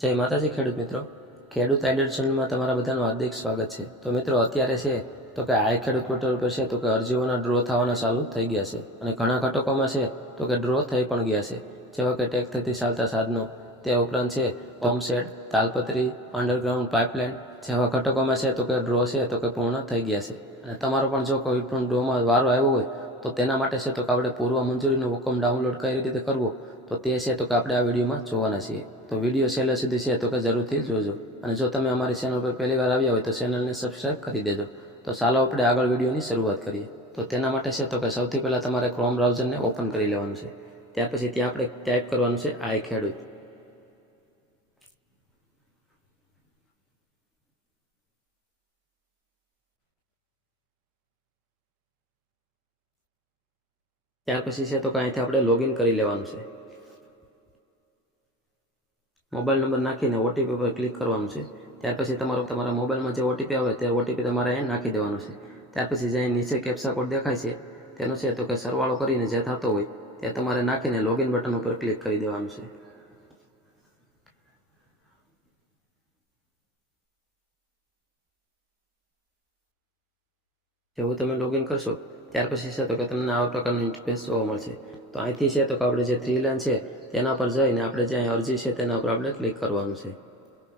જય માતાજી ખેડૂત મિત્રો, ખેડૂત આઈડિયા ચેનલમાં તમારા બધાનું હાર્દિક સ્વાગત છે। તો મિત્રો અત્યારે છે તો કે આ ખેડૂત પોર્ટલ ઉપર છે તો કે અરજીઓના ડ્રો થવાના ચાલુ થઈ ગયા છે અને ઘણા ઘટકોમાં છે તો કે ડ્રો થઈ પણ ગયા છે, જેવા કે ટ્રેક્ટરથી ચાલતા સાધનો, તે ઉપરાંત છે પંપ સેટ, તાલપત્રી, અંડરગ્રાઉન્ડ પાઇપલાઇન જેવા ઘટકોમાં છે તો કે ડ્રો છે તો કે પૂર્ણ થઈ ગયા છે। અને તમારો પણ જો કોઈ પણ ડ્રોમાં વારો આવ્યો હોય તો તેના માટે છે તો કે આપણે પૂર્વ મંજૂરીનો હુકમ ડાઉનલોડ કઈ રીતે કરવો તો તે છે તો કે આપણે આ વિડીયોમાં જોવાના છીએ। તો વિડીયો છેલ્લે સુધી છે તો કે જરૂરથી જોજો અને જો તમે અમારી ચેનલ પર પહેલી વાર આવ્યા હોય તો ચેનલને સબસ્ક્રાઈબ કરી દેજો। તો ચાલો આપણે આગળ વિડીયોની શરૂઆત કરીએ। તો તેના માટે છે તો કે સૌથી પહેલાં તમારે ક્રોમ બ્રાઉઝરને ઓપન કરી લેવાનું છે, ત્યાર પછી ત્યાં આપણે ટાઈપ કરવાનું છે આઈ ખેડૂત। ત્યાર પછી છે તો કે અહીંથી આપણે લોગિન કરી લેવાનું છે, મોબાઈલ નંબર નાખીને ઓટીપી પર ક્લિક કરવાનું છે। ત્યાર પછી તમારા મોબાઈલમાં જે ઓટીપી આવે તે ઓટીપી તમારે અહીં નાખી દેવાનું છે। ત્યાર પછી જે નીચે કેપ્સા કોડ દેખાય છે તેનો છે તો કે સરવાળો કરીને જે થતો હોય તે તમારે નાખીને લોગિન બટન ઉપર ક્લિક કરી દેવાનું છે। જેવું તમે લોગિન કરશો ત્યાર પછી છે તો કે તમને આવા પ્રકારનું ઇન્ટરફેસ જોવા મળશે। તો અહીંથી છે તો કે આપણે જે 3 લાઈન છે તેના પર જઈને આપણે જે અહીં અરજી છે તેના ઉપર આપણે ક્લિક કરવાનું છે।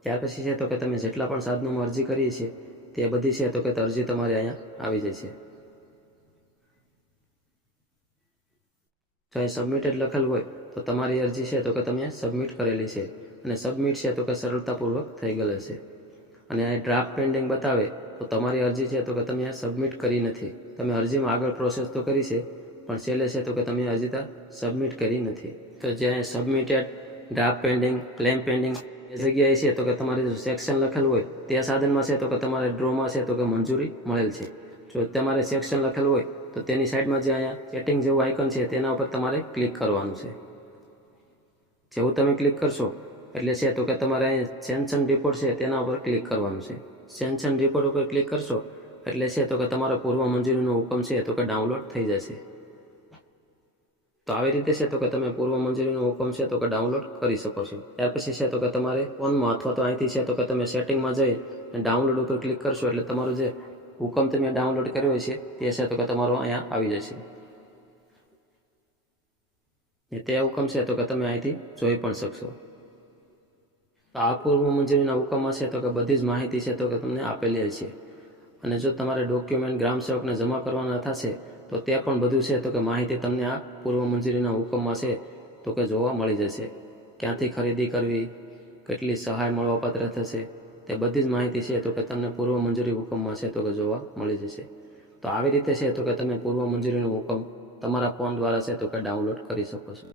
ત્યાર પછી છે તો કે તમે જેટલા પણ સાધનોમાં અરજી કરી છે તે બધી છે તો કે અરજી તમારે અહીંયા આવી જશે। જો અહીં સબમિટેડ લખેલ હોય તો તમારી અરજી છે તો કે તમે સબમિટ કરેલી છે અને સબમિટ છે તો કે સરળતાપૂર્વક થઈ ગયેલ છે। અને અહીં ડ્રાફ્ટ પેન્ડિંગ બતાવે તો તમારી અરજી છે તો કે તમે સબમિટ કરી નથી, તમે અરજીમાં આગળ પ્રોસેસ તો કરી છે પણ છેલ્લે છે તો કે તમે અરજી સબમિટ કરી નથી। તો જ્યાં submitted, draft pending, claim pending એ જગ્યાએ છે તો કે તમારે જો સેક્શન લખેલું હોય તે સાધનમાં છે તો કે તમારે ડ્રોમાં છે તો કે મંજૂરી મળેલ છે। જો તમારે સેક્શન લખેલું હોય તો તેની સાઈડમાં જે અહીંયા ચેટિંગ જેવું આઇકન છે તેના ઉપર તમારે ક્લિક કરવાનું છે। જેવું તમે ક્લિક કરશો એટલે છે તો કે તમારે અહીંયા સેન્શન રિપોર્ટ છે તેના ઉપર ક્લિક કરવાનું છે। સેન્શન રિપોર્ટ ઉપર ક્લિક કરશો એટલે છે તો કે તમારો પૂર્વ મંજૂરીનો હુકમ છે તો કે ડાઉનલોડ થઈ જશે। તો આવી રીતે છે તો કે તમે પૂર્વ મંજૂરીનો હુકમ છે તો કે ડાઉનલોડ કરી શકો છો। ત્યાર પછી છે તો કે તમારે ફોનમાં અથવા તો અહીંથી છે તો કે તમે સેટિંગમાં જઈ અને ડાઉનલોડ ઉપર ક્લિક કરશો એટલે તમારો જે હુકમ તમે ડાઉનલોડ કર્યો છે તે છે તો કે તમારો અહીંયા આવી જશે। તે હુકમ છે તો કે તમે અહીંથી જોઈ પણ શકશો। તો આ પૂર્વ મંજૂરીના હુકમમાં છે તો કે બધી જ માહિતી છે તો કે તમને આપેલી છે અને જો તમારે ડોક્યુમેન્ટ ગ્રામ સેવકને જમા કરવાના થશે તો તે પણ બધું છે તો કે માહિતી તમને આ પૂર્વ મંજૂરીના હુકમમાં છે તો કે જોવા મળી જશે। ક્યાંથી ખરીદી કરવી, કેટલી સહાય મળવાપાત્ર થશે, તે બધી જ માહિતી છે તો કે તમને પૂર્વ મંજૂરી હુકમમાં છે તો કે જોવા મળી જશે। તો આવી રીતે છે તો કે તમે પૂર્વ મંજૂરીનો હુકમ તમારા ફોન દ્વારા છે તો કે ડાઉનલોડ કરી શકો છો।